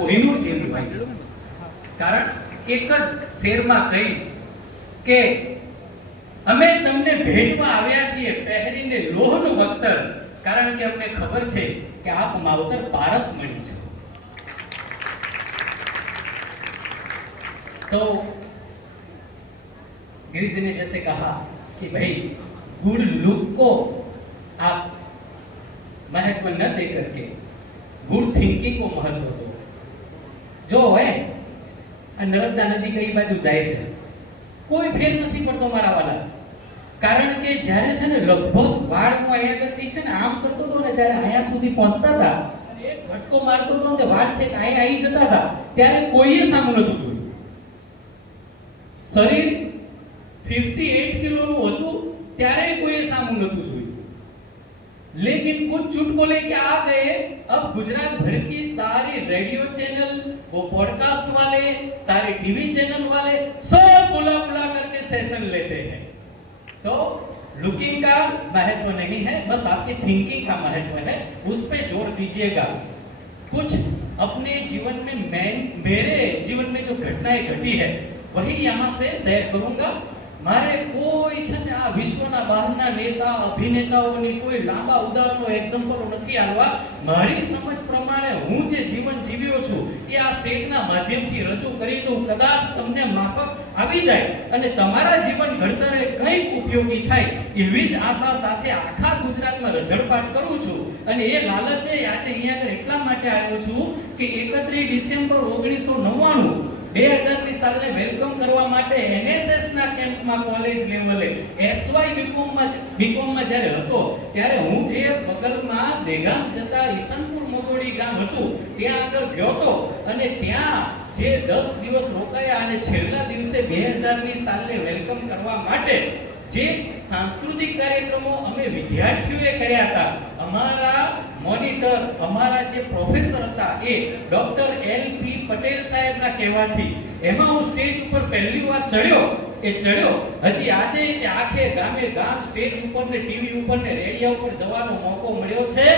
કોહિનૂર જેવી હોય છે. કારણ એક જ શેરમાં કહીશ કે અમે તમને ભેટમાં આવ્યા છીએ પહેરીને લોહનું બખ્તર, કારણ કે અમને ખબર છે કે આપ માવતર પારસમણી છો. तो गिरीश जी ने जैसे कहा कि भाई गुड लुक को आप महत्व न दे करके गुड थिंकिंग को महत्व दो. जो है नर्मदा नदी कई बाजू जाए છે, કોઈ ફેર નથી પડતો મારા વાલા. કારણ કે જ્યારે છે ને લગભગ વાળ હું અહીંયા આગળથી છે ને આમ કરતો હતો ને ત્યારે અહીંયા સુધી પહોંચતા હતા અને એક ઝટકો મારતો હતો ને વાળ છે કે અહીંયા આવી જતા હતા, ત્યારે કોઈએ સામું નતું જોયું. शरीर 58 किलो નું હતું ત્યારે કોઈએ સામું નતું જોયું. लेकिन कुछ चुटकुले के आ गए. अब गुजरात भर की सारी रेडियो चैनल, वो पॉडकास्ट वाले, सारे टीवी चैनल वाले सब बुला बुला करके सेशन लेते हैं. तो लुकिंग का महत्व नहीं है, बस आपकी थिंकिंग का महत्व है. उस पे जोर दीजिएगा. कुछ अपने जीवन में मेरे जीवन में जो घटनाएं घटी है वही यहाँ से शेयर करूंगा. मारे कोई છે ને આ વિશ્વના બહારના નેતા અભિનેતાઓની કોઈ લાંબા ઉદાહરણો એક્ઝામ્પલો નથી આલવા. મારી સમજ પ્રમાણે હું જે જીવન જીવ્યો છું એ આ સ્ટેજના માધ્યમથી રજૂ કરી તો કદાચ તમને માફક આવી જાય અને તમારા જીવન ઘડતરે કંઈક ઉપયોગી થાય એવી જ આશા સાથે આખા ગુજરાતમાં રજળપાટ કરું છું. અને એ લાલચે આજે અહીંયા આગળ એટલા માટે આવ્યો છું કે 31 ડિસેમ્બર 1999 2000 સાલને વેલકમ કરવા માટે એનએસએસ ના કેમ્પમાં કોલેજ લેવલે એસવાય બીકોમ માં જ્યારે હતો ત્યારે હું જે બગલમાં દેગામ જતા ઈસનપુર મોગોડી ગામ હતું ત્યાં આગળ ગયો તો અને ત્યાં જે 10 દિવસ રોકાયા અને છેલ્લા દિવસે 2000 સાલને વેલકમ કરવા માટે જે સાંસ્કૃતિક કાર્યક્રમો અમે વિદ્યાર્થીઓએ કર્યા હતા, અમારા મોનિટર, અમારા જે પ્રોફેસર હતા એ ડોક્ટર એલ.પી. પટેલ સાહેબના કહેવાથી એમાં હું સ્ટેજ ઉપર પહેલી વાર ચડ્યો. હજી આજે આખે ગામે ગામ સ્ટેજ ઉપર ને ટીવી ઉપર ને રેડિયો ઉપર જવાનો મોકો મળ્યો છે.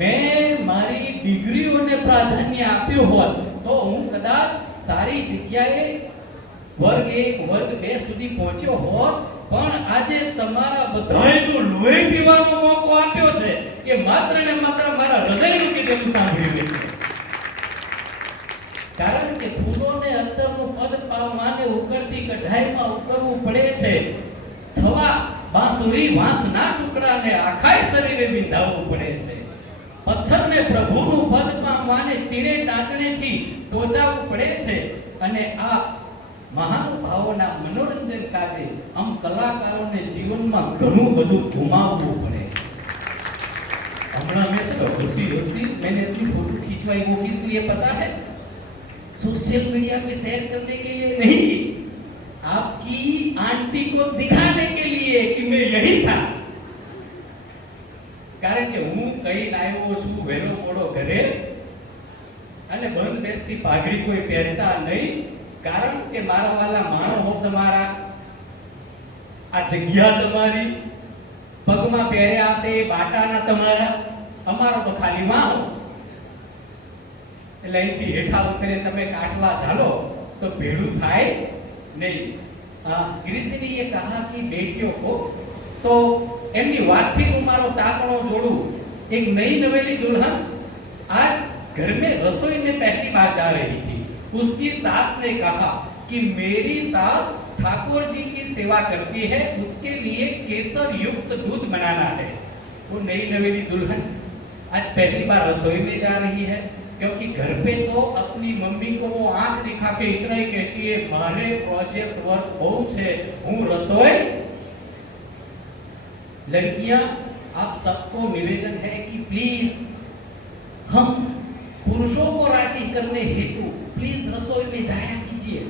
મેં મારી ડિગ્રીઓને પ્રાધાન્ય આપ્યું હોત તો હું કદાચ સારી જગ્યાએ વર્ગ 1 વર્ગ 2 સુધી પહોંચ્યો હોત. પણ આજે તમારા બધાયનું લોહી પીવાનો મોકો આપ્યો છે કે માત્ર ને માત્ર મારા હૃદયનું કીધેલું સાંભળ્યું છે. કારણ કે ફૂલોને અંતરનું પદ પાવવાને ઉકળતી કઢાઈમાં ઉકળવું પડે છે. થવા બાંસુરી વાંસના ટુકડાને આખાય શરીરે વિંધાવવું પડે છે. પથ્થરને પ્રભુનું પદ પામવાને તીરે ટાંચણેથી ટોચાવવું પડે છે. અને આ મહાનુભાવોના મનોરંજન કાજે આમ કલાકારોને જીવનમાં ઘણું બધું ગુમાવવું પડે છે. હમણાં મેં हंसी मैंने अपनी फोटो खींचवाई, वो किस लिए पता है? सोशल मीडिया पे शेयर करने के लिए नहीं, आपकी आंटी को दिखाने के लिए कि मैं यही था. કારણ કે હું કઈ આવ્યો છું વેલો મોડો ઘરે અને બંધ બેસતી પાઘડી કોઈ પહેરતા નહીં. કારણ કે મારા વાલા માનો હો તમારા, આ જગ્યા તમારી, પગમાં પહેર્યા છે બાટાના તમારા, અમારો તો ખાલી વાહો. એટલે અહીંથી હેઠા ઉતરે તમે કાટલા ચાલો તો ભેડું થાય નહીં. गिरीश जी ने ये कहा कि बेटियों को, तो एमनी वातथी हूँ मारो ताकणो जोड़ू. एक नई नवेली दुल्हन आज घर में रसोई में पहली बार जा रही थी. उसकी सास ने कहा कि मेरी सास ठाकुर जी की सेवा करती है, उसके लिए केसर युक्त दूध बनाना है. वो नई नवेली दुल्हन आज पहली बार रसोई में जा रही है, क्योंकि घर पे तो अपनी मम्मी को वो आंख दिखा के इतना ही कहती है मारे प्रोजेक्ट वर्क बहुत है, हूँ रसोई. लड़कियां, आप सबको निवेदन है कि प्लीज हम पुरुषों को राजी करने हेतु प्लीज रसोई में जाया कीजिए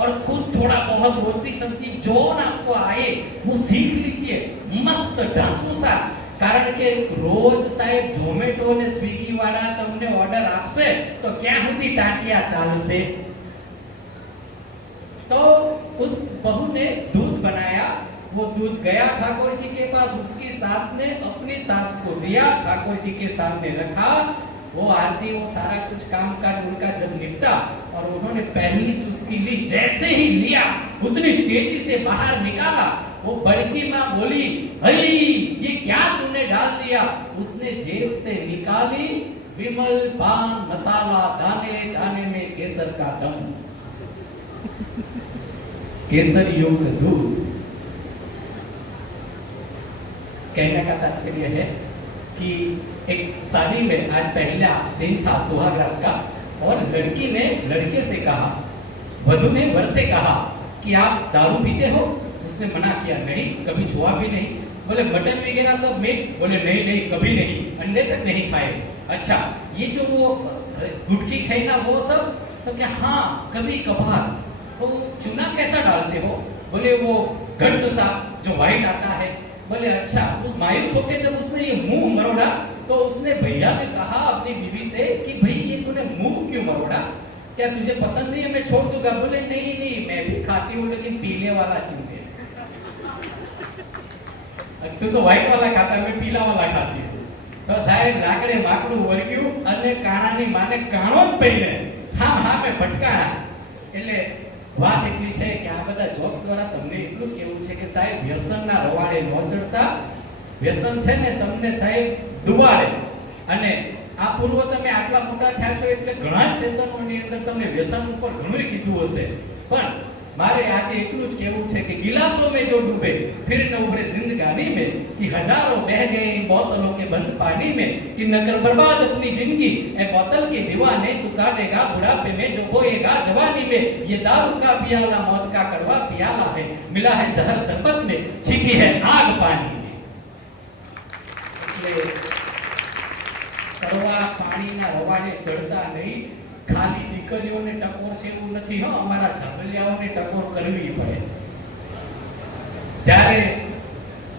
और खुद थोड़ा बहुत रोटी सब्जी जो आपको आए वो सीख लीजिए. मस्त ढांसूसा. कारण के रोज साहेब ઝોમેટો ને સ્વીગી વાળા તમને ઓર્ડર આપશે તો ક્યાં સુધી ટાટિયા ચાલશે. तो उस बहू ने दूध बनाया, वो दूध गया ठाकुर जी के पास, उसकी सास ने अपनी सास को दिया, ठाकुर जी के सामने रखा. वो आरती, वो सारा कुछ काम काज उनका जब निपट लिपटा और उन्होंने पहली चुस्की ली। जैसे ही लिया उतनी तेजी से बाहर निकाला। वो बड़की माँ बोली, हरी ये क्या तूने डाल दिया? उसने जेब से निकाली विमल पान मसाला, दाने दाने में केसर का दम, केसर युक्त दूध। कहने का तात्पर्य है कि एक शादी में आज पहला दिन था सुहाग रात का, और लड़की ने लड़के से कहा, वधू ने वर से कहा कि आप दारू पीते हो? उसने मना किया, नहीं कभी छुआ भी नहीं। बोले मटन वगैरह सब मीट? बोले नहीं नहीं कभी नहीं, अंडे तक नहीं खाए। अच्छा ये जो वो गुटखी खाई ना वो सब? तो क्या हाँ कभी कभार। तो चूना कैसा डालते हो? बोले वो घट्ट सा जो व्हाइट आता है। बोले अच्छा। वो मायूस होकर जब उसने ये मुंह मरोड़ा तो उसने भैया ने कहा अपनी बीवी से कि भाई ये तूने मुंह क्यों मरोड़ा, क्या तुझे पसंद नहीं है? मैं छोड़ दूंगा। बोले नहीं नहीं मैं भी खाती हूँ लेकिन पीले वाला चूने। तू तो व्हाइट वाला खाता, मैं पीला वाला खाती हूँ। तो साहेब लाकड़े माकड़ું વર્ગ્યું અને કાણાની માને કાણો જ પઈને હા હા મેં ભટકાણા। એટલે વાત એટલી છે કે આ બધા જોક્સ દ્વારા તમને એટલું જ કહેવું છે કે સાહેબ વ્યસનના રવાડે ન ચડતા। વ્યસન છે ને તમને સાહેબ ડુબાડે। અને આ પૂર્વ તમે આટલા મોટા થયા છો એટલે ઘણા સેશનોની અંદર તમને વ્યસન ઉપર ઘણું કીધું હશે, પણ मारे आज એટલું જ કહેવું છે કે गिलासों में जो डूबे फिर न उभरे जिंदगानी में, कि हजारों बह गए इन बोतलों के बंद पानी में, कि न कर बर्बाद अपनी जिंदगी ए बोतल के दीवाने, तू काटेगा बुढ़ापे में जो बोएगा जवानी में, ये दारू का पियाला मौत का कड़वा पियाला है, मिला है जहर शरबत में, छिपी है आग पानी में। એટલે કડવા પાણીના રવાડે ચડતા નહીં। ખાલી દીકરીઓને ટકોર છે એવું નથી, હો અમારા ઝાબલિયાઓને ટકોર કરવી પડે। જ્યારે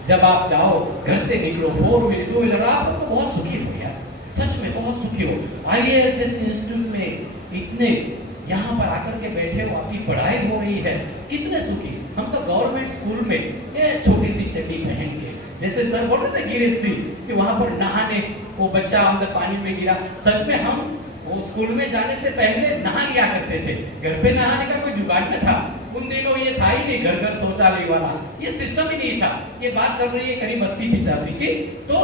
जब आप जाओ घर से निकलो 4 व्हीलर 2 व्हीलर, आप तो बहुत सुखी हो यार, सच में बहुत सुखी हो। आईएएस जैसे इंस्टीट्यूट में इतने यहाँ पर आकर के बैठे हो, आपकी पढ़ाई हो रही है, कितने सुखी। हम तो गवर्नमेंट स्कूल में ये छोटी सी चड्डी पहन के, जैसे सर बोले ना गिरीश सिंह कि वहां पर नहाने वो बच्चा अंदर पानी में गिरा, सच में हम वो स्कूल में जाने से पहले नहा लिया करते थे। घर पे नहाने का कोई जुगाड़ न था उन दिनों, ये था ही नहीं घर घर शौचालय वाला, ये सिस्टम ही नहीं था। ये बात चल रही है करीब 80-85 की। तो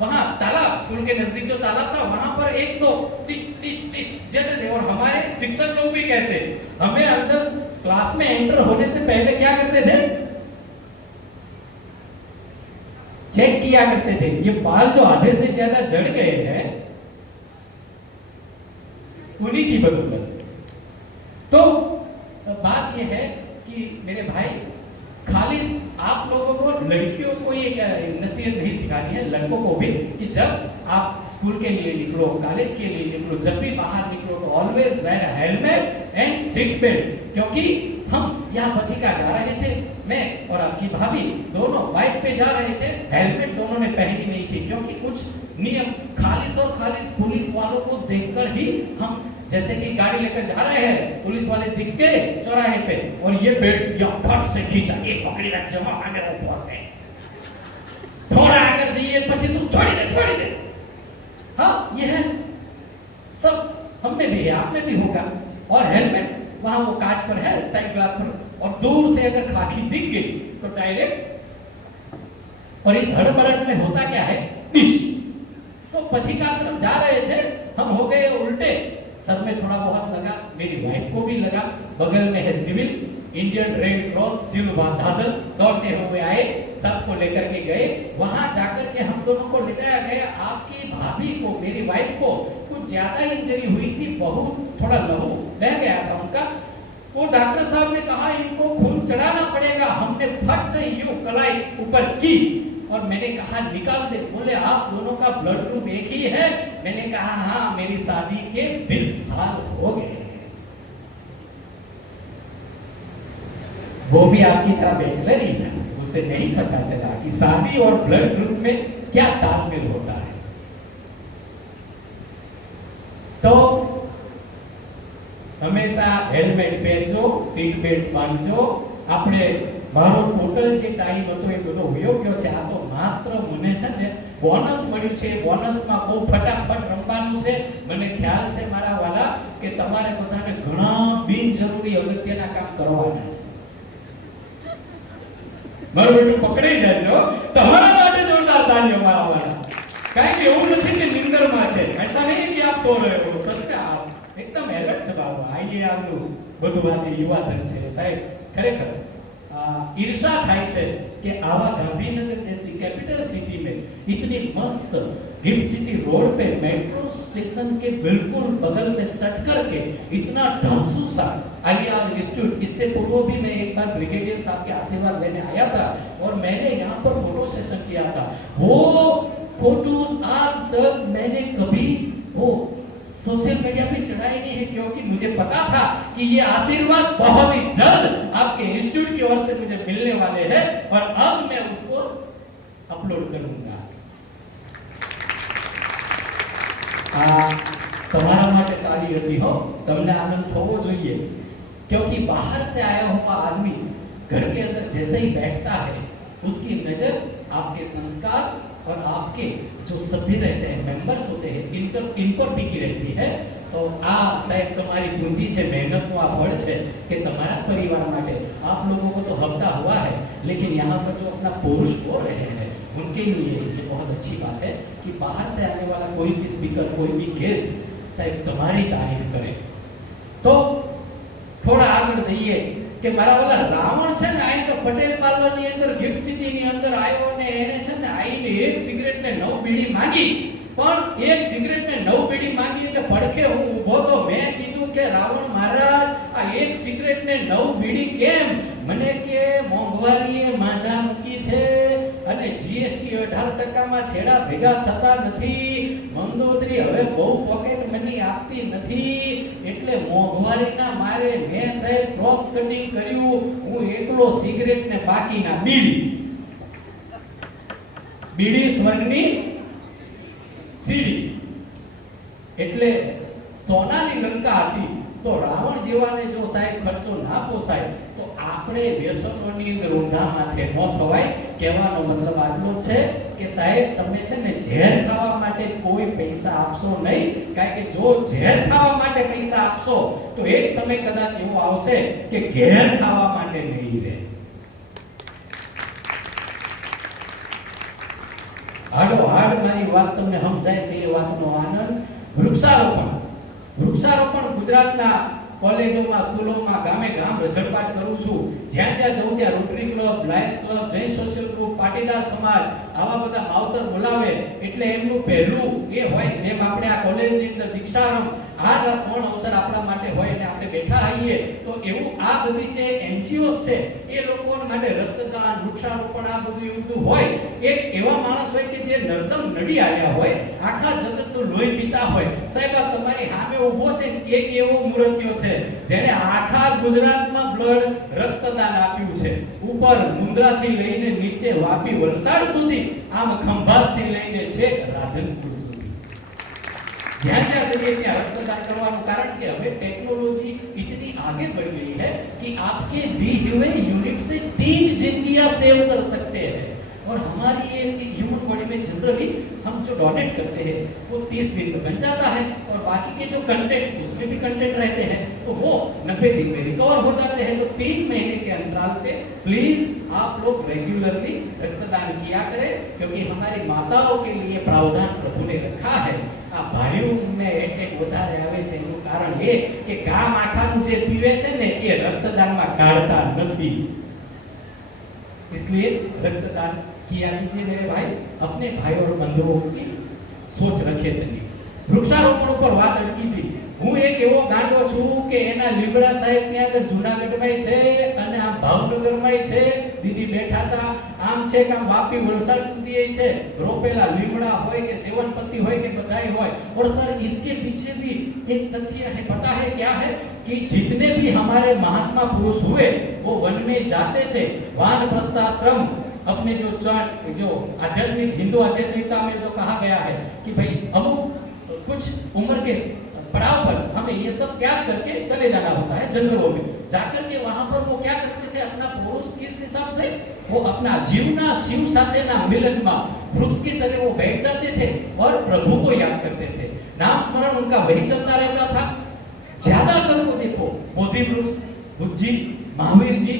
वहाँ तालाब, स्कूल के नजदीक जो तालाब था वहां पर एक तो टिश टिश टिश जलते थे। और हमारे शिक्षक लोग भी कैसे, हमें अंदर क्लास में एंटर होने से पहले क्या करते थे, चेक किया करते थे ये बाल जो आधे से ज्यादा जड़ गए हैं उन्हीं की बदौलत। तो बात यह है कि मेरे भाई खाली आप लोगों को, लड़कियों को ये नसीहत नहीं सिखानी है, लड़कों को भी, कि जब आप स्कूल के लिए निकलो, कॉलेज के लिए निकलो, जब भी बाहर निकलो तो always wear a helmet and seat belt. क्योंकि हम यहाँ पथिका जा रहे थे, मैं और आपकी भाभी दोनों बाइक पे जा रहे थे, हेलमेट दोनों ने पहनी नहीं थी, क्योंकि कुछ नियम खालिश और खालिश पुलिस वालों को देखकर ही हम, जैसे कि गाड़ी लेकर जा रहे हैं, पुलिस वाले दिख गए चौराहे पे और ये बेल्ट या फट से खींचा, ये पकड़ी रख जमा आगे ऊपर से थोड़ा आकर जाइए पछी सु छोड़ दे। हाँ ये है सब, हमने भी है, आपने भी होगा। और हेलमेट वहां वो कांच पर है, साइड ग्लास पर, और दूर से अगर खाकी दिख गई तो डायरेक्ट। और इस हड़बड़ाहट में होता क्या है, डिश। तो पथिकाश्रम जा रहे थे, हम हो गए उल्टे, सर में थोड़ा बहुत लगा, मेरी वाइफ को भी लगा, बगल में है सिविल, इंडियन रेड क्रॉस, जिलवा दादर, दौड़ते हुए आए, सबको लेकर के गए। वहां जाकर के हम दोनों को लिटाया गया। आपकी भाभी को, मेरी वाइफ को कुछ ज्यादा इंजरी हुई थी, बहुत थोड़ा लहू बह गया था उनका। वो डॉक्टर साहब ने कहा इनको खून चढ़ाना पड़ेगा। हमने फट से यूं कलाई ऊपर की और मैंने कहा निकाल दे। बोले आप दोनों का ब्लड ग्रुप एक ही है? मैंने कहा हाँ, मेरी शादी के 20 साल हो गए, वो भी आपकी तरह बैचलर ही था, उसे नहीं पता चला कि शादी और ब्लड ग्रुप में क्या तालमेल होता है। तो हमेशा हेलमेट पहनजो, सीट बेल्ट बांधजो। આપણે મારો ટોટલ જે ટાઈમ હતો એ બધો વયો ગયો છે। આ તો માત્ર મને છે ને બોનસ મળ્યું છે, બોનસમાં બહુ ફટાફટ રમવાનું છે. મને ખ્યાલ છે મારા વાલા કે તમારે બધાને ઘણા બિનજરૂરી અગત્યના કામ કરવાના છે. મારું બેટું પકડાઈ જશો. તમારા માટે જોરદાર તાળીઓ મારા વાલા. કાઈ કે એવું નથી કે નિંદરમાં છે, ऐसा नहीं कि आप सो रहे हो, सच में आप एकदम एलर्ट છે બાબુ. આઈએ આપનું બધું આજે યુવા ધન છે સાહેબ. ખરેખર ईर्षा થાય છે कि आवा गांधीनगर जैसी कैपिटल सिटी में इतनी मस्त गिफ्ट सिटी रोड पे मेट्रो स्टेशन के बिल्कुल बगल में सट करके इतना ढांसू सा आईआर इंस्टीट्यूट, इससे पूर्व भी मैं एक बार ब्रिगेडियर साहब के आशीर्वाद लेने आया था और मैंने यहाँ पर फोटो सेशन किया था. वो फोटोज आज तक मैंने कभी वो सोशल मीडिया पे चढ़ाए नहीं है, क्योंकि मुझे पता था कि ये आशीर्वाद बहुत ही जल्द आपके इंस्टीट्यूट की ओर से मुझे मिलने वाले हैं और अब मैं उसको अपलोड करूंगा. तुम्हारा માટે તાળી હતી હો. તમને આનંદ થવો જોઈએ, क्योंकि बाहर से आया हुआ आदमी घर के अंदर जैसे ही बैठता है उसकी नजर आपके संस्कार और आपके जो सभ्य रहते हैं, मेंबर्स होते हैं, इन पर टिकी रहती है. तो आ साहब तुम्हारी पूंजी से, मेहनत को आ फल है कि तुम्हारा परिवार માટે आप लोगों को तो हफ्ता हुआ है, लेकिन यहाँ पर जो अपना पुरुष बोल रहे हैं उनके लिए ये बहुत अच्छी बात है कि बाहर से आने वाला कोई भी स्पीकर, कोई भी गेस्ट साहब तुम्हारी तारीफ करे. तो थोड़ा આગળ જઈએ કે મારા ઓલા રાવણ છે ને, આ તો પટેલ પાર્લર ની અંદર ગિફ્ટ સિટી ની અંદર આવ્યો ને એને છે ને આઈને એક સિગરેટ ને 9 બીડી માંગી. પણ એક સિગરેટ ને 9 બીડી માંગી એટલે પડખે હું ઊભો તો મેં કીધું કે રાવણ મહારાજ આ એક સિગરેટ ને 9 બીડી કેમ? મને કે મોંઘવારીએ માજા મૂકી છે અને જીએસટી 18% માં છેડા ભેગા થતા નથી, મંદોદરી હવે બહુ પોકેટ મની આપતી નથી, એટલે મોંઘવારીના મારે મેં સાહેબ ક્રોસ કટિંગ કર્યું. હું એકલો સિગરેટ ને બાકીના બીડી. બીડી સ્વર્ગની સીડી. એટલે સોનાની લંકા હતી. તો રાવણ જેવાને જો સાહેબ ખર્ચો ના પોસાય તો આપણે વ્યસનોની અંદર ઊંધા માથે ન થવાય. કહેવાનો મતલબ આટલો છે કે સાહેબ તમે છે ને ઝેર ખાવા માટે કોઈ પૈસા આપશો નહીં, કારણ કે જો ઝેર ખાવા માટે પૈસા આપશો તો એક સમય કદાચ એવો આવશે કે ઘેર ખાવા માટે નહીં રહે. હાડો હાડ મારી વાત તમને સમજાય છે એ વાતનો આનંદ. વૃક્ષારોપણ. વૃક્ષારોપણ ગુજરાતના કોલેજોમાં, સ્કૂલોમાં, ગામે ગામ રજળપાટ કરું છું. જ્યાં જ્યાં જઉં ત્યાં rotary club, Lions club, Jain social group, Patidar સમાજ આવા બધા માવતર બોલાવે એટલે એમનું પહેલું એ હોય, જેમ આપણે આ કોલેજની અંદર દીક્ષારંભ આ સ્વર્ણ અવસર આપણા માટે હોય અને આપણે બેઠા હોઈએ તો એવું આ બધી જે એનજીઓસ છે એ લોકો માટે રક્તદાન, વૃક્ષારોપણ આ બધું એવું હોય. એક એવા માણસ હોય કે જે નર્દમ નડી આવ્યા હોય, આખા જગતનું લોહી પીતા હોય. સાહેબ આ તમારી સામે ઊભો છે એક એવો મૂર્તિઓ છે જેને આખા ગુજરાતમાં બ્લડ રક્તદાન આપ્યું છે. ઉપર મુન્દ્રાથી લઈને નીચે વાપી વલસાડ સુધી, આમ ખંભાતથી લઈને છેક રાધનપુર સુધી જ્યાં જ્યાં જઈએ ત્યાં रक्तदान करवाने कारण कि हमें टेक्नोलॉजी इतनी आगे बढ़ गई है कि आपके दी हुए यूनिट से 3 जिंदगियां सेव कर सकते हैं. और हमारी ये ह्यूमन बॉडी में जनरली हम जो डोनेट करते हैं वो 30 दिन में बन जाता है और बाकी के जो कंटेंट उसमें भी कंटेंट रहते हैं तो वो 90 दिन में रिकवर हो जाते हैं. तो 3 महीने के अंतराल पे प्लीज आप लोग रेगुलरली रक्तदान किया करें, क्योंकि हमारी माताओं के लिए प्रावधान प्रभु ने रखा है. आ भाइयों में एक વધારે આવે છે એનું કારણ એ કે ગામ આખાનું જે પીવે છે ને એ રક્તદાનમાં કાઢતા નથી. इसलिए रक्तदान किया कीजिए मेरे भाई. अपने भाई और बंधुओं की सोच रखे तनी. वृक्षारोपण पर વાત અટકી હતી. હું એક એવો ગાંડો છું કે એના લીમડા સાહેબ ત્યાં આગળ જૂનાગઢમાં છે અને આ ભાવનગરમાં છે. દીદી બેઠા હતા આમ છે કે આમ વાપી વલસાડ સુધી છે. રોપેલા લીમડા હોય કે સેવનપત્તી હોય કે બધાય હોય. और सर इसके पीछे भी एक तथ्य है, पता है क्या है कि जितने भी हमारे महात्मा पुरुष हुए वो वन में जाते थे. वानप्रस्थाश्रम अपने जो आध्यात्मिक हिंदू आध्यात्मिकता में जो कहा गया है कि भाई अमुक कुछ उम्र के पड़ाव पर हमें ये सब त्याग करके चले जाना होता है जंगलों में. जाकर के वहां पर वो क्या करते थे, अपना पुरुष किस हिसाब से वो अपना जीवना शिव साथेना मिलन में वृक्ष की तरह वो बैठ जाते थे और प्रभु को याद करते थे। नाम स्मरण उनका वही चलता रहता था। ज्यादातर को देखो, बोधि वृक्ष, बुद्ध जी, महावीर जी,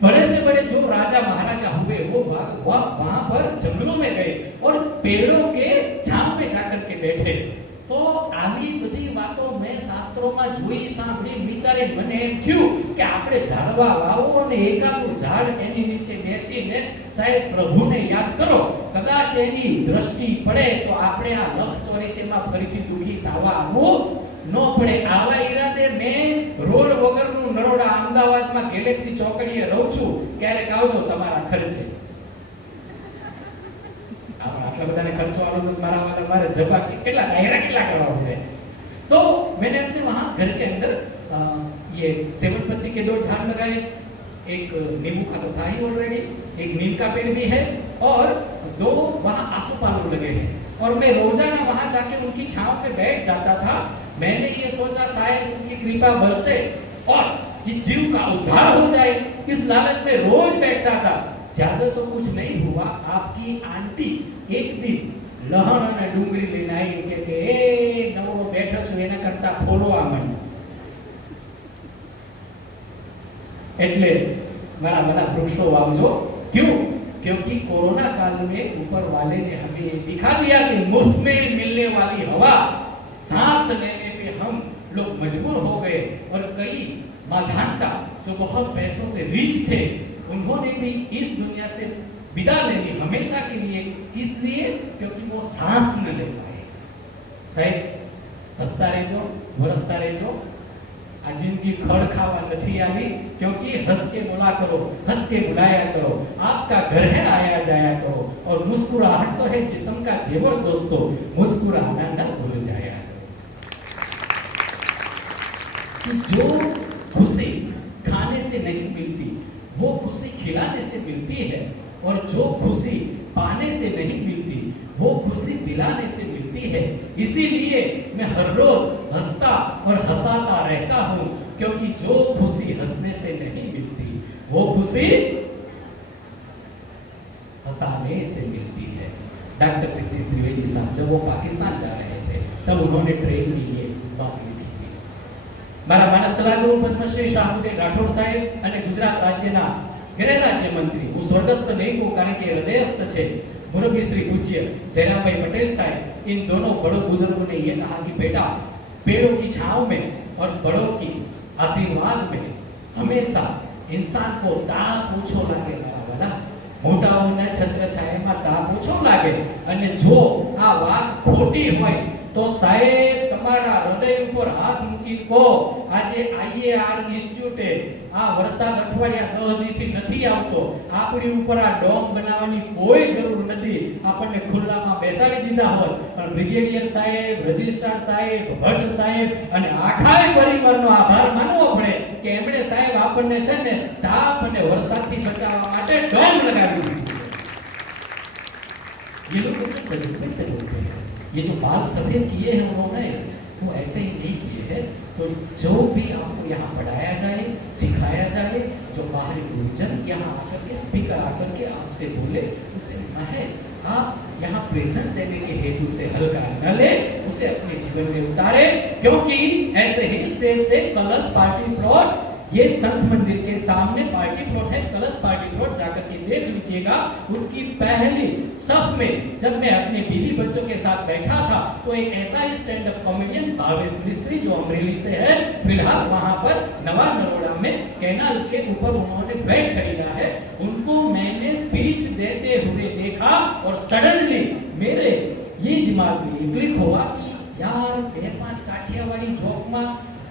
बड़े से बड़े जो राजा महाराजा हुए वो वहां पर जंगलों में गए और पेड़ों के छांव में जाकर के बैठे। तो આવી બધી વાતો મેં શાસ્ત્રોમાં જોઈ, સાંભળી, વિચારી મને એમ થયું કે આપણે ઝાડવા વાવો અને એકાદું ઝાડ એની નીચે બેસીને સાહેબ પ્રભુને યાદ કરો, કદાચ એની દ્રષ્ટિ પડે તો આપણે આ લખ 84માં ફરીથી દુખી થવા આવવું ન પડે। આવા ઈરાદે મેં રોડ વગરનું નરોડા અમદાવાદમાં ગેલેક્સી ચોકડીએ રહું છું, ક્યારેક આવજો તમારા ખર્ચે। आटला बधाने खर्चो वालों तो मारे जवाब कितना डायरेक्ट कितना करवा पड़े। तो मैंने अपने वहाँ घर के अंदर ये सेवनपत्ती के 2 झाड़ लगाए, एक नींबू का तो था ही ऑलरेडी, एक नीम का पेड़ भी है और 2 वहाँ आसोपालव लगे हैं। और मैं रोजाना वहाँ जाके उनकी छांव पे बैठ जाता था। मैंने ये सोचा शायद उनकी कृपा बरसे और ये जीव का उद्धार हो जाए, इस लालच में रोज बैठता था। ज्यादा तो कुछ नहीं हुआ, आपकी आंटी एक दिन लहण અને ડુંગળી લઈને આવી કે એ નવરો બેઠો છું એના કરતા ફોડવા માંડ। એટલે મારા બધા વૃક્ષો વાવજો। क्यों? क्योंकि कोरोना काल में ऊपर वाले ने हमें दिखा दिया कि मुफ्त में मिलने वाली हवा सांस लेने पे हम लोग मजबूर हो गए। और कई माधांता जो बहुत पैसों से रीच थे उन्होंने भी इस दुनिया से विदा लेनी हमेशा के लिए, इसलिए क्योंकि वो सांस न ले पाए। साहेब हंसता रहजो, वरसता रहजो। आ जिंदगी खड़ खावा नहीं आई, क्योंकि हंस के बोला करो, हंस के बुलाया करो। आपका घर है आया जाया करो और मुस्कुराहट तो है जिस्म का जेवर दोस्तों, मुस्कुराना न भूल जाया करो। जो खुशी खाने से नहीं मिलती वो खुशी खिलाने से मिलती है, और जो खुशी पाने से नहीं मिलती वो खुशी दिलाने से मिलती है। इसीलिए मैं हर रोज हंसता और हंसाता रहता हूँ, क्योंकि जो खुशी हंसने से नहीं मिलती वो खुशी हंसाने से मिलती है। डॉक्टर जगदीश त्रिवेदी साहब जब वो पाकिस्तान जा रहे थे तब उन्होंने ट्रेन के लिए बात लिखी थी। मारा मानस कलागुरु पद्मश्री शाहबुद्दीन राठौड़ साहेब અને ગુજરાત રાજ્યના गृह राज्य मंत्री હું સ્વર્ગસ્થ નહીં કહું કારણ કે હૃદયસ્થ છે मुरब्बी श्री पूज्य जयराम भाई पटेल साहब इन दोनों बड़ों बुजुर्गों ने ये कहा कि बेटा पेड़ों की छांव में और बड़ों की आशीर्वाद में हमेशा इंसान को ताप ओछो लागे। बराबर मोटाओने छत्र छायाમાં તાપ ઓછો લાગે અને જો આ વાત ખોટી હોય તો સાહેબ તમારા હૃદય ઉપર હાથ મૂકી કહો આજે આઈએઆર ઇન્સ્ટિટ્યુટે આ વરસાદ અઠવાડિયા 10 દીથી નથી આવતો, આપણી ઉપર આ ડોમ બનાવવાની કોઈ જરૂર નથી, આપણને ખુલ્લામાં બેસાડી દીધા હોત, પણ બ્રિગેડિયર સાહેબ, રજિસ્ટ્રાર સાહેબ, ભટ્ટ સાહેબ અને આખા પરિવારનો આભાર માનવો પડે કે એમણે સાહેબ આપણને છે ને તાપ અને વરસાદથી બચાવવા માટે ડોમ લગાવી દીધું। ये लोग अपने तजुर्बे से बोलते हैं। ये जो बाल सफेद किए हैं उन्होंने वो ऐसे ही नहीं किए हैं। तो जो भी आपको यहाँ पढ़ाया जाए, सिखाया जाए, जो बाहरी गुरुजन यहाँ आकर के स्पीकर आकर के आपसे बोले उसे है आप यहाँ प्रेजेंट देने के हेतु से हल्का न ले, उसे अपने जीवन में उतारे। क्योंकि ऐसे ही स्टेज से कलश पार्टी प्लॉट, ये संत मंदिर के सामने पार्टी प्लॉट है, कलश पार्टी प्लॉट जाकर के देख लीजिएगा। उसकी पहली सब में जब मैं अपने बीवी बच्चों के साथ बैठा था तो एक ऐसा ही स्टैंड अप कॉमेडियन भावेश मिस्त्री जो अमरेली से है, फिलहाल वहां पर नवा नरोड़ा में कैनाल के ऊपर उन्होंने फ्लैट खरीदा है, उनको मैंने स्पीच देते हुए देखा और सडनली मेरे ये दिमाग में क्लिक हुआ कि यार 2-5 काठियावाड़ी जॉब में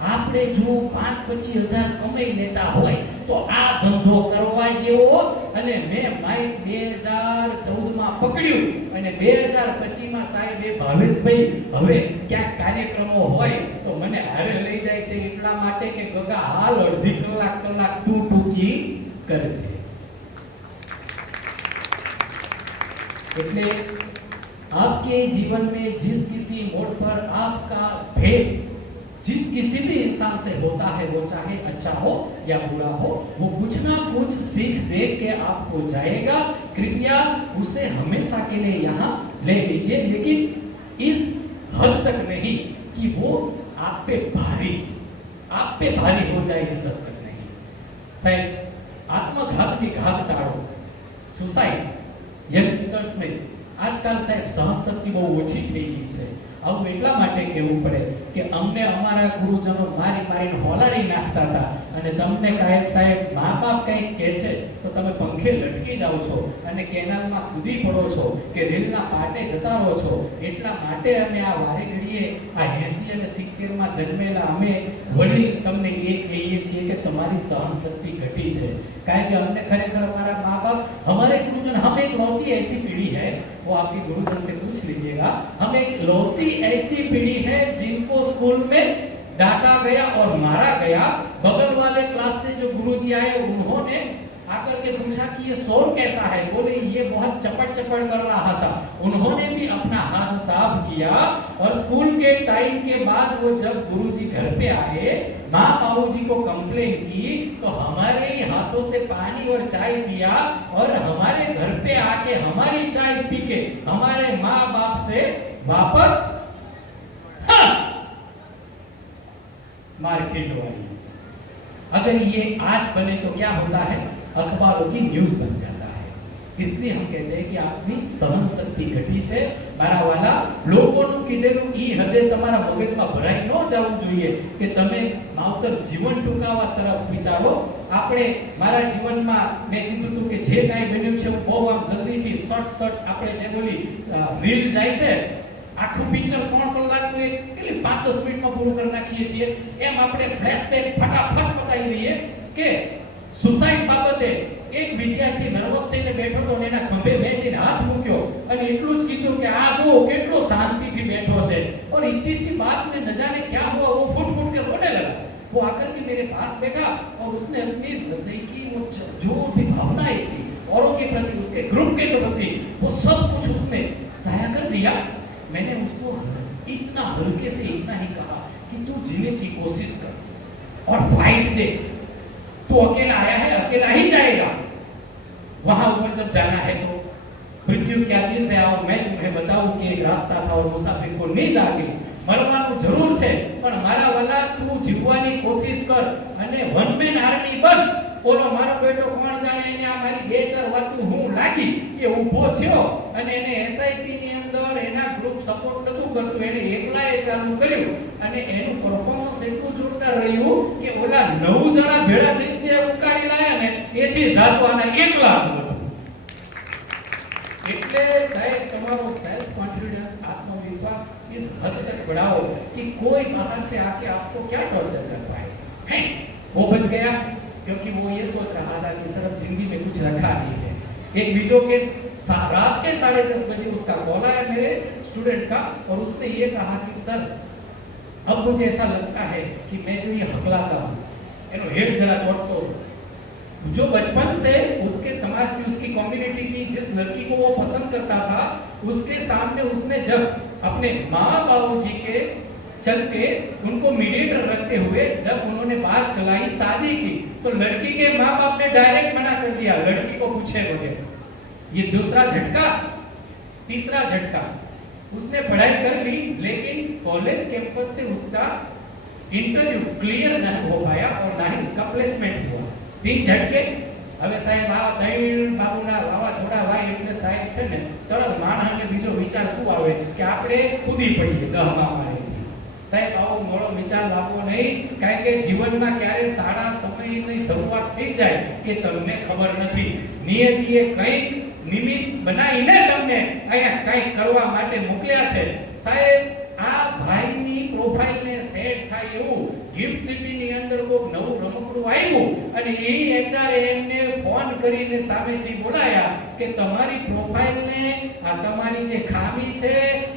આપણે જો 5-25 હજાર કમાઈ લેતા હોય તો આ ધંધો કરવા જેવો। અને મેં માઇક 2014 માં પકડ્યું અને 2025 માં સાહેબે ભાવેશભાઈ હવે ક્યાંક કાર્યક્રમો હોય તો મને હારે લઈ જાય છે એટલા માટે કે ગગા હાલ અડધી કલાક તું ટૂંકી કરજે। એટલે आपके जीवन में जिस किसी मोड़ पर आपका भेद जिस किसी भी इंसान से होता है, वो चाहे अच्छा हो या बुरा हो, वो कुछ ना कुछ सीख देख के आपको जाएगा। कृपया उसे हमेशा के लिए यहाँ ले लीजिए, लेकिन इस हद तक नहीं कि वो आप पे भारी हो जाए, इस हद तक नहीं। साहब, आत्मघात की घात टाळो। सुसाइड યંગસ્ટર્સ में આજકાલ સાહેબ સહનશક્તિ બહુ ઓછી થઈ ગઈ છે। આવું એટલા માટે કહેવું પડે કે અમને અમારા ગુરુજનો મારીને હોલારી નાખતા હતા, અને તમને કાયમ સાહેબ મા બાપ કંઈક કહે છે તો તમે પંખે લટકી જાઓ છો અને કેનાલમાં કૂદી પડો છો કે રેલના પાટે જતા રહો છો। એટલા માટે અમે આ વારે ઘડીએ આ 80 અને 70 માં જન્મેલા અમે વળી તમને એ કહીએ છીએ કે તમારી સહનશક્તિ ઘટી છે। કારણ કે हमने खरेखर हमारा माँ बाप, हमारे गुरुजन, हम एक लौती ऐसी पीढ़ी है, वो आपके गुरुजन से पूछ लीजिएगा, हम एक लौती ऐसी पीढ़ी है जिनको स्कूल में डांटा गया और मारा गया। बगल वाले क्लास से जो गुरुजी आए, उन्होंने आकर के पूछा कि ये शोर कैसा है, बोले ये बहुत चपट कर रहा था। उन्होंने भी अपना हाथ साफ किया, और स्कूल के टाइम के बाद वो जब गुरुजी घर पे आए, माँ बाबूजी को कंप्लेन की, तो हमारे ही हाथों से पानी और चाय पिया, और हमारे घर पे आके हमारी चाय पी के हमारे माँ बाप से वापस मार खिलवाई। अगर ये आज बने तो क्या होता है, अखबारों की न्यूज़ बन जाता है। इसलिए हम कहते हैं कि आपकी सहन शक्ति घटी છે। મારા વાલા, લોકોનું કીધેલું ઈ હદે તમારા મગજમાં ભરાઈ ન જવું જોઈએ કે તમે માવતર જીવન ટૂંકાવા તરફ વિચારો। આપણે મારા જીવનમાં મેં કીધું હતું કે જે કાંઈ બન્યું છે બહુ આમ જલ્દીથી શોર્ટ આપણે જે બોલી રીલ જાય છે, આખું પિક્ચર 3 કલાકનું એક કેટલી 5-10 મિનિટમાં પૂરું કરી નાખીએ છીએ, એમ આપણે ફ્લેશબેક ફટાફટ બતાવી દઈએ કે સુસાઇડ બાબતે એક વિદ્યાર્થી નર્વસ થઈને બેઠો તો એના ખંભે બેસીને હાથ મૂક્યો અને એટલું જ કીધું કે આ જો કેટલો શાંતિથી બેઠો છે, और इतनी सी बात में न जाने क्या हुआ, वो फुट के रोने लगा। वो आकर के मेरे पास बैठा और उसने अपने हृदय की वो जो भी भावनाएं थी औरों के प्रति, उसके ग्रुप के प्रति, वो सब कुछ उसने जाया कर दिया। मैंने उसको इतना हल्के से इतना ही कहा कि तू जीने की कोशिश कर और फाइट दे। तू अकेला आया है, अकेला ही जाएगा। वहां ऊपर जब जाना है तो मृत्यु क्या चीज है, और मैं तुम्हें बताऊं कि एक रास्ता था और मुसाफिर को नींद आ गई। मरવાનું જરૂર છે, પણ મારા વાલા તું જીવવાની કોશિશ કર અને વન મેન આર્મી બન। ઓલો મારો બેટો કોણ જાણે એને આ મારી 2-4 વાતો હું લાગી, એ ઊભો થયો અને એને એસઆઈપી ની અંદર એના ગ્રુપ સપોર્ટ નતું કરતું, એને એકલાએ ચાલુ કર્યું અને એનું પરફોર્મન્સ એટલું જોરદાર રહ્યું કે ઓલા 9 જણા ભેળા થઈને જે ઉકાળી લાયા ને એથી જાજો આના એકલા હતું। એટલે સાહેબ તમારો સેલ્ફ કોન્ફિડન્સ, आत्मविश्वास इस हद तक बढ़ाओ कि कोई बाहर से आके आपको क्या टॉर्चर कर पाए। है वो बच गया क्योंकि वो ये सोच रहा था कि सर अब जिंदगी में कुछ रखा नहीं है। एक वीडियो के रात के 10:30 बजे उसका कॉल आया मेरे स्टूडेंट का, और उसने ये कहा कि सर अब मुझे ऐसा लगता है कि मैं जो ये हकलाता हूँ, एनो हेड जरा चोटतो, जो बचपन से उसके समाज की, उसकी कम्युनिटी की जिस लड़की को वो पसंद करता था, उसके सामने उसने जब अपने माँ बाबूजी के चलते उनको मीडिएटर रखते हुए जब उन्होंने बात चलाई शादी की, तो लड़की के माँ बाप ने डायरेक्ट मना कर दिया, लड़की को पूछे बगैर। ये दूसरा झटका। तीसरा झटका, उसने पढ़ाई कर ली लेकिन कॉलेज कैंपस से उसका इंटरव्यू क्लियर नहीं हो पाया और ना ही उसका प्लेसमेंट हुआ। 3 झटके। હવે સાહેબ આ દૈણ બાબુના વાવાઝોડા વાય એટલે સાહેબ છે ને તરત માણસને બીજો વિચાર શું આવે કે આપણે કૂદી પડીએ 10 માળેથી। સાહેબ આવો મોડો વિચાર લાવવો નહીં, કારણ કે જીવનમાં ક્યારે સારા સમયની શરૂઆત થઈ જાય કે તમને ખબર નથી। નિયતિએ કંઈક નિમિત્ત બનાવીને તમને અહીંયા કંઈક કરવા માટે મોકલ્યા છે। સાહેબ આ ભાઈની પ્રોફાઇલને સેટ થાય એવું ગિફ્ટ સિટીની અંદર કોક નવું રમકડું આવ્યું અને એ એચઆરએ એમને ફોન કરીને સામેથી બોલાયા કે તમારી પ્રોફાઇલને આ તમારી જે ખામી છે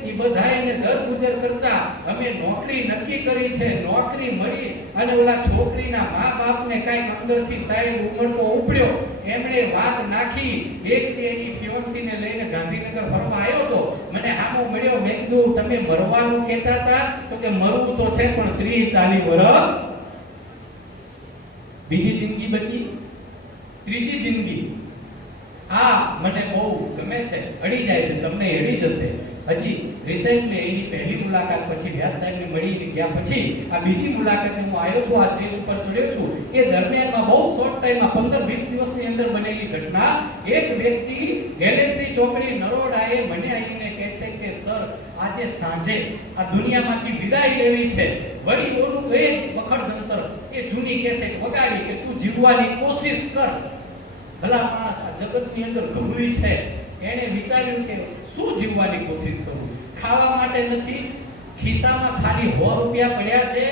એ બધાને દરગુજર કરતા અમે નોકરી નક્કી કરી છે, નોકરી મળી અને ઓલા છોકરીના મા બાપને કાંઈક અંદરથી સાહેબ ઉમળકો ઉપડ્યો, એમણે વાત નાખી. એક દી એની ફિયોન્સીને લઈને ગાંધીનગર ફરવા આવ્યો તો મને હામો મળ્યો. મેં કીધું તમે મરવાનું કહેતા હતા તો કે મરવું તો છે પણ 30-40 વર્ષ બીજી જિંદગી બચી, ત્રીજી જિંદગી. આ મને બહુ ગમે છે, અડી જાય છે, તમને અડી જશે. હજી રિસેન્ટલી એની પહેલી મુલાકાત પછી વ્યાસ સાહેબને મળી ગયા પછી આ બીજી મુલાકાતે હું આવ્યો છું, આ સ્ટેજ ઉપર ચડ્યો છું. એ દરમિયાનમાં બહુ શોર્ટ ટાઈમમાં 15-20 દિવસની અંદર બનેલી ઘટના, એક વ્યક્તિ ગેલેક્સી ચોકડી નરોડાએ મને આવીને કહે છે કે સર આજે સાંજે આ દુનિયામાંથી વિદાય લેવી છે. વળી બોલું તો એ જ વખડ જંતર, એ જૂની કેસેટ વગાડી કે તું જીવવાની કોશિશ કર. ભલા માણસ આ જગતની અંદર ગભરી છે, એને વિચાર્યું કે શું જીવવાની કોશિશ કરું, ખાવા માટે નથી, ખિસ્સામાં ખાલી 100 રૂપિયા પડ્યા છે,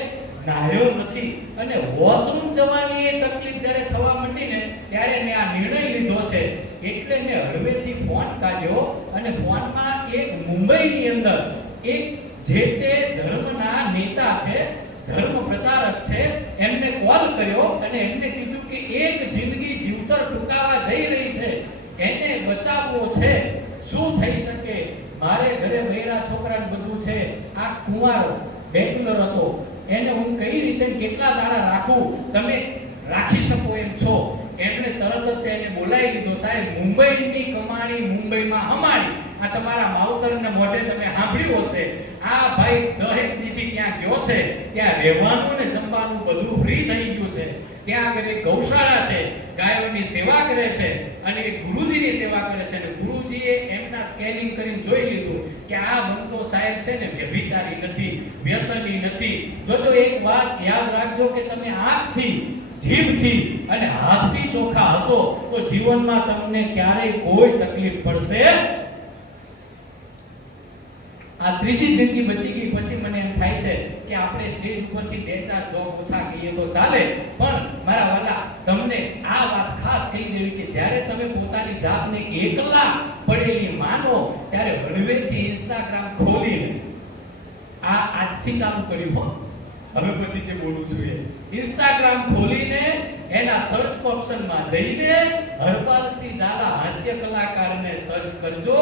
નાયો નથી અને વોશરૂમ જવાની એ તકલીફ જ્યારે થવા માંડી ને ત્યારે મેં આ નિર્ણય લીધો છે. એટલે મેં હળવેથી ફોન કાઢ્યો અને ફોનમાં એક મુંબઈની અંદર એક જે તે ધર્મના નેતા છે, ધર્મ પ્રચારક છે, એમને કોલ કર્યો અને એમને કીધું કે એક જિંદગી જીવતર ટૂંકાવા જઈ રહી છે, એને બચાવવો છે. શું થઈ શકે? મારે ઘરે બૈરા છોકરાને બધું છે, આ કુંવારો બેચલર હતો, એને હું કઈ રીતે કેટલા દાડા રાખું, તમે રાખી શકો એમ છો? એમણે તરત જ તેને બોલાવી લીધો. સાહેબ મુંબઈની કમાણી મુંબઈમાં અમારી, આ તમારા માવતરના મોઢે તમે સાંભળ્યું હશે. આ ભાઈ દહેજ દીથી ત્યાં ગયો છે, ત્યાં રહેવાનું ને જમવાનું બધું ફ્રી થઈ ગયું છે. ત્યાં આગળ એક ગૌશાળા છે, ગાયોની સેવા કરે છે અને એક ગુરુજીની સેવા કરે છે. અને ગુરુજીએ એમના સ્કેનિંગ કરીને જોઈ લીધું કે આ બંદો સાહેબ છે ને વ્યભિચારી નથી, વ્યસની નથી. જોજો એક વાત યાદ રાખજો કે તમે આંખથી, જીભથી અને હાથથી ચોખ્ખા હશો તો જીવનમાં તમને ક્યારેય કોઈ તકલીફ પડશે. આ ત્રીજી જિંદગી બચી ગઈ પછી મને એમ થાય છે કે આપણે સ્ટેજ ઉપરથી 2-4 જોક ઓછા કહીએ તો ચાલે, પણ મારા વાલા તમને આ વાત ખાસ કહી દેવી કે જ્યારે તમે પોતાની જાતને એકલા પડેલી માનો ત્યારે હળવેથી ઇન્સ્ટાગ્રામ ખોલીને આ આજથી ચાલુ કર્યું હો, હવે પછી જે બોલું છું એ ઇન્સ્ટાગ્રામ ખોલીને એના સર્ચ ઓપ્શનમાં જઈને હરપાલસિંહ ઝાલા હાસ્ય કલાકારને સર્ચ કરજો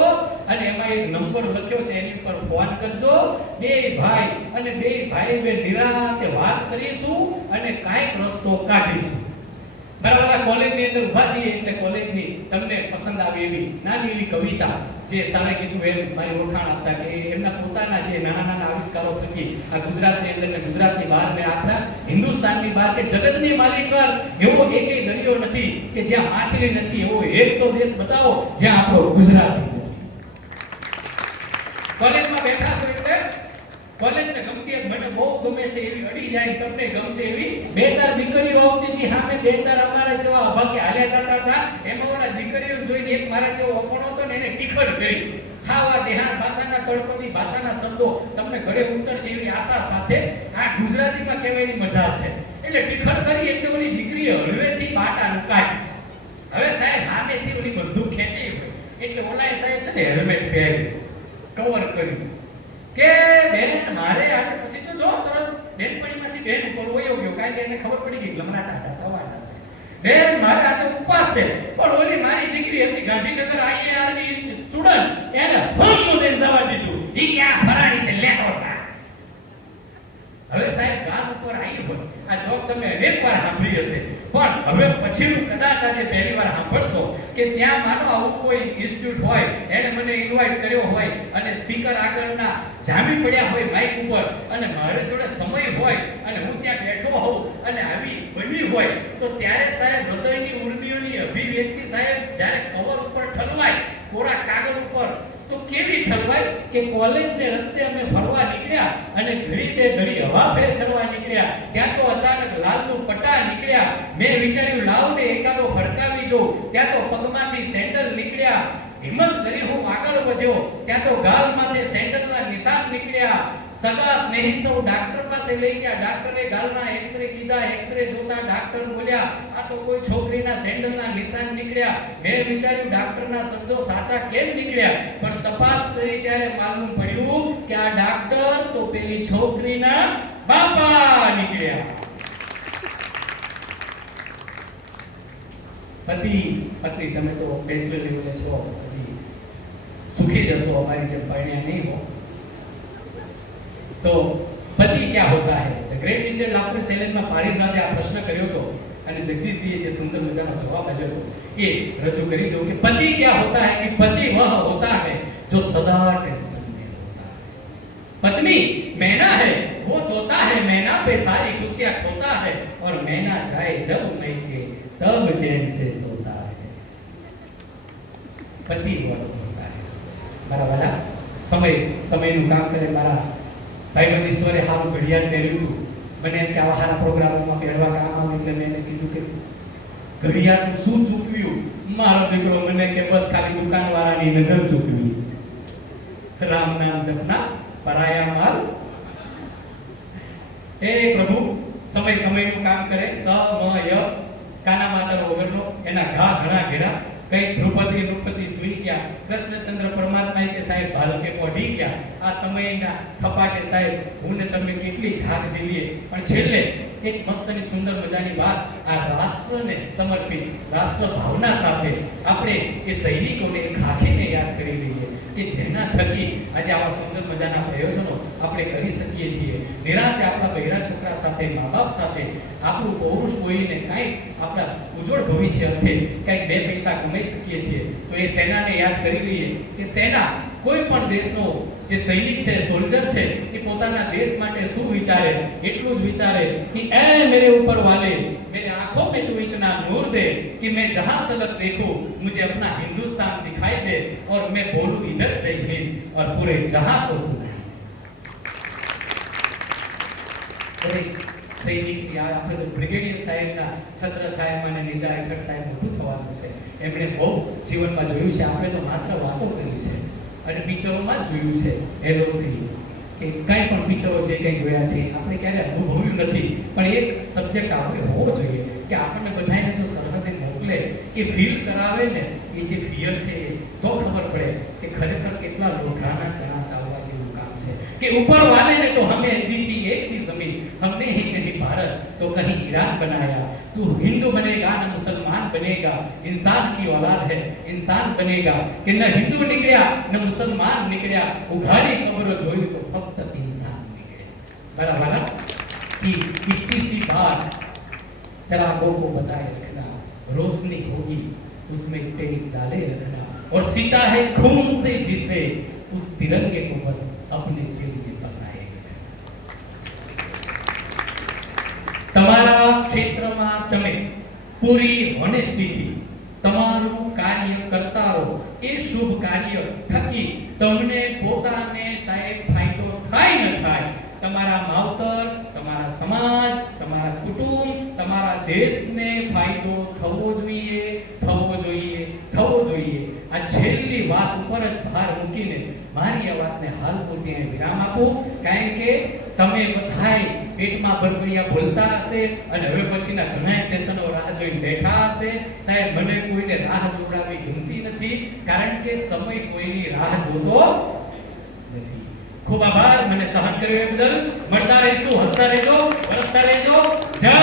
અને એમાં એક નંબર લખ્યો છે એની ઉપર ફોન કરજો. બે ભાઈ બે નિરાંતે વાત કરીશું અને કાંઈક રસ્તો કાઢીશું. બરાબર? કોલેજની અંદર ઊભા છીએ એટલે કોલેજની તમને પસંદ આવે એવી નાની એવી કવિતા જે સામે કીધું એમ મારી ઓળખાણ આપતા કે એમના પોતાના જે નાના આવિષ્કારો થકી આ ગુજરાતની અંદર ને ગુજરાતની બહાર ને આખા હિન્દુસ્તાનની બહાર કે જગતની માલિકર એવો એકેય દરિયો નથી કે જ્યાં માછલી નથી, એવો એક તો દેશ બતાવો જ્યાં આપણો ગુજરાત નથી. કોલેજમાં બેઠા છો એટલે કોલેજને ગમતી મને બહુ ગમે છે એવી અડી જાય તમને ગમશે એવી 2-4 દીકરીઓ આવતી ની સામે 2-4 અમારા જેવા અભાગી હાલ્યા જતા હતા. એમાં ઓલા દીકરીઓ જોઈને એક મારા જેવો અપણો હતો ને એને ટીખડ કરી ખાવા દેહાણ ભાષાના તળપદી ભાષાના શબ્દો તમને ઘરે ઉતરશે એવી આશા સાથે આ ગુજરાતીમાં કહેવાની મજા છે. એટલે ટીખડ કરી એટલે ઓલી દીકરીએ હળવેથી બાટાનું કાઢી. હવે સાહેબ સામેથી ઓલી બંદૂક ખેંચી હોય એટલે ઓલાએ સાહેબ છે ને હેલ્મેટ પહેર્યું, કવર કર્યું કે બેન મારે આજે પછી તો જો તરત બેનપણીમાંથી બેન ઉપર વયો ગયો કારણ કે એને ખબર પડી ગઈ લમણા ટાટા થવાના છે. બેન મારે આજે ઉપવાસ છે પણ ઓલી મારી દીકરી હતી ગાંધીનગર આઈઆરની સ્ટુડન્ટ એને ફોન દે જવા દીધું ઈ ક્યાં ફરાણી છે લેખો સા. હવે સાહેબ ગામ ઉપર આવી હોય આ જોક તમે અનેક વાર સાંભળી હશે પણ હવે પછીનું કદાચ આજે પહેલી વાર સાંભળશો કે ત્યાં માનો આવું કોઈ ઇન્સ્ટિટ્યૂટ હોય એને મને ઇન્વાઇટ કર્યો હોય અને સ્પીકર આગળના જામી પડ્યા હોય માઈક ઉપર અને મારી જોડે સમય હોય અને હું ત્યાં બેઠો હોઉં અને આવી બની હોય તો ત્યારે સાહેબ હૃદયની ઉર્મિઓની અભિવ્યક્તિ સાહેબ જ્યારે કવર ઉપર ઠલવાય કોરા કાગળ ઉપર તો કેવી ઠલવાય કે કોલેજને રસ્તે અમે ફરવા નીકળ્યા અને ઘડી બે ઘડી હવા ફેર કરવા નીકળ્યા ત્યાં તો અચાનક લાલનું પટા નીકળ્યા. મેં વિચાર્યું લાવને એકાદો ફરકાવી જો, ત્યાં તો પગમાંથી સેન્ડલ નીકળ્યા. હિંમત કરી હું આગળ વધ્યો ત્યાં તો ગાલમાંથી સેન્ડલના નિશાન નીકળ્યા. સગા સ્નેહી સૌ ડાક્ટર પાસે લઈ ગયા. ડાક્ટરે ગાલના એક્સરે કીધા. એક્સરે જોતા ડાક્ટર બોલ્યા, આ તો કોઈ છોકરીના સેન્ડલના નિશાન નીકળ્યા. મેં વિચાર્યું ડાક્ટરના શબ્દો સાચા કેમ નીકળ્યા, પણ તપાસ કરી ત્યારે માલુમ પડ્યું કે આ ડાક્ટર તો પેલી છોકરીના બાપા નીકળ્યા. પતિ પત્ની તમે તો બેચલર લેવલે છો, હજી સુખી જશો, અમારી જેમ પરણ્યા નહીં હો. તો પતિ ક્યાં હોતા હૈ? ધ ગ્રેટ ઇન્ડિયન લાફ્ટર ચેલેન્જમાં પારિજાતે આ પ્રશ્ન કર્યો હતો અને જગદીશજીએ જે સુંદર મજાનો જવાબ આપ્યો હતો એ રજૂ કરી દઉં કે पति क्या होता है कि पति वह होता है जो सदा टेंशन में होता है. पत्नी मैना है, वो तोता है, मैना पे सारी खुशियां खोता है और मैना जाए जब मैके तब चैन से सोता है. पति वह होता है. बराबर. સમયનું કામ કરે. મારા ભાઈબંધ ઈશ્વરે હારું ઘડિયાળ પહેર્યું હતું. મને એમ કે આવા સારા પ્રોગ્રામોમાં પહેરવા કામ આવે એટલે મેં એને કીધું કે ઘડિયાળનું શું ચૂકવ્યું? મારો દીકરો મને કે બસ ખાલી દુકાનવાળાની નજર ચૂકવી. રામ નામ જપના પરાયા માલ. એ પ્રભુ સમયનું કામ કરે. સમય કાના માતર વગરનો એના ઘા ઘણા ઘેરા. કઈ દ્રૌપદી નૃપતિ સુઈ ગયા. કૃષ્ણચંદ્ર પરમાત્મા કે સાહેબ ભાલકે પઢી ગયા. આ સમયના થપાટે સાહેબ હું ને તમે કેટલી ઝાક જીવીએ, પણ છેલ્લે એક મસ્તની સુંદર મજાની વાત આ રાષ્ટ્રને સમર્પિત રાષ્ટ્ર ભાવના સાથે આપણે એ સૈનિકોને ખાખીને યાદ કરી લઈએ કે જેના થકી આજે આવા સુંદર મજાના પ્રયોજનો આપણે કરી શકીએ છીએ. નિરાંતે આપણા બહેરા છોકરા સાથે, મા બાપ સાથે આપણું પૌરુષ બોલીને કાંઈક આપણા ઉજ્જવળ ભવિષ્ય અર્થે કાંઈક બે પૈસા કમાઈ શકીએ છીએ. તો એ સેનાને યાદ કરી લઈએ કે સેના કોઈ પણ દેશનો જે સૈનિક છે, સોલ્જર છે, એ પોતાના દેશ માટે શું વિચારે? એટલું જ વિચારે કે એ મેરે ઉપર વાલે मेरे आंखों में तू इतना नूर दे कि मैं जहां तलक देखूं मुझे अपना हिंदुस्तान दिखाई दे और मैं बोलूं इधर जय हिंद और पूरे जहां को सुनाई. સૈનિક યાર આપણે તો બ્રિગેડિયર સાહેબના છત્ર છાયામાં ને નીચા હેઠળ સાહેબ મોટું થવાનું છે. એમણે બહુ જીવનમાં જોયું છે. આપણે તો માત્ર વાતો કરી છે અને પિક્ચરોમાં જ જોયું છે. એલઓસી કે કંઈ પણ પિક્ચરો જે કંઈ જોયા છે આપણે ક્યારે અનુભવ્યું નથી. પણ એક સબ્જેક્ટ આપણે હોવો જોઈએ કે આપણને બધાને જો સરહદે મોકલે કે ફીલ કરાવે ને એ જે ફિયર છે તો ખબર પડે કે ખરેખર કેટલા લોઢાના ચણા ચાવવા જેવું કામ છે. કે ઉપર વાલે ને તો હમે દી थी एक दी जमीन, हमने ही कहीं भारत तो कहीं ईरान बनाया. तू हिंदू बनेगा न मुसलमान बनेगा, इंसान की औलाद है इंसान बनेगा. कि न हिंदू निकला न मुसलमान निकला, उघाड़ी कब्र जोई तो फक्त इंसान निकले. बराबर. कि इतनी सी बात चरागों को बताए रखना, रोशनी होगी उसमें टेक डाले रखना, और सींचा है खून से जिसे उस तिरंगे को बस अपने दिल में बसाए. તમારા ક્ષેત્રમાં તમે પૂરી હોનેસ્ટીથી તમારું કાર્ય કરતા રહો. એ શુભ કાર્ય થકી તમને પોતાને સાહેબ ફાયદો થાય ન થાય, તમારા માવતર, તમારા સમાજ, તમારા કુટુંબ, તમારા દેશને ફાયદો થવો જોઈએ, થવો જોઈએ, થવો જોઈએ. આ છેલ્લી વાત ઉપર જ ભાર મૂકીને મારી આ વાતને હાલ પૂરતી અહીં વિરામ આપું. કારણ કે તમે બધાય પેટમાં બરબડિયા બોલતા હશે અને હવે પછીના ઘણા સેશનો રાહ જોઈને બેઠા હશે. સાહેબ મને કોઈને રાહ જોડાવી ગમતી નથી, કારણ કે સમય કોઈની રાહ જોતો નથી. ખૂબ આભાર મને સહન કર્યો એ બદલ. મળતા રહીશું, હસતા રહેજો, વરસતા રહેજો. જય